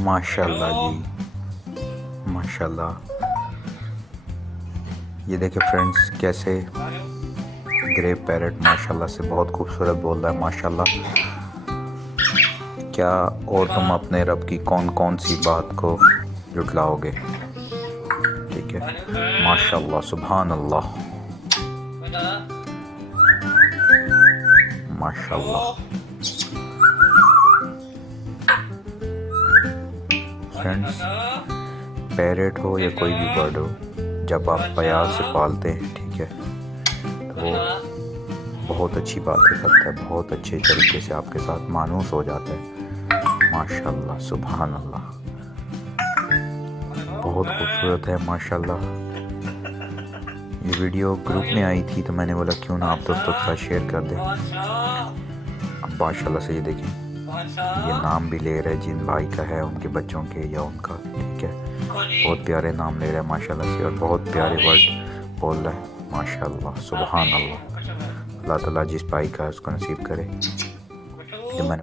माशाल्लाह जी, माशाल्लाह। ये देखिए फ्रेंड्स, कैसे ग्रे पैरट माशाल्लाह से बहुत खूबसूरत बोल रहा है माशाल्लाह। क्या और तुम अपने रब की कौन कौन सी बात को जुटलाओगे। ठीक है, माशाल्लाह, सुभान अल्लाह, माशाल्लाह। फ्रेंड्स, पैरेट हो या कोई भी बर्ड हो, जब आप प्यार से पालते हैं, ठीक है, तो वो बहुत अच्छी बातें करता है, बहुत अच्छे तरीके से आपके साथ मानूस हो जाता है। माशाल्लाह, सुभान अल्लाह, बहुत खूबसूरत है माशाल्लाह। ये वीडियो ग्रुप में आई थी तो मैंने बोला क्यों ना आप दोस्तों के साथ शेयर कर दें। अब माशाल्लाह से ये देखें, ये नाम भी ले रहे हैं जिन भाई का है, उनके बच्चों के या उनका, ठीक है। बहुत प्यारे नाम ले रहे हैं माशाल्लाह से, और बहुत प्यारे वर्ड बोल रहा है माशाल्लाह, सुभान अल्लाह। अल्लाह ताला जिस भाई का है उसको नसीब करे। जो मैंने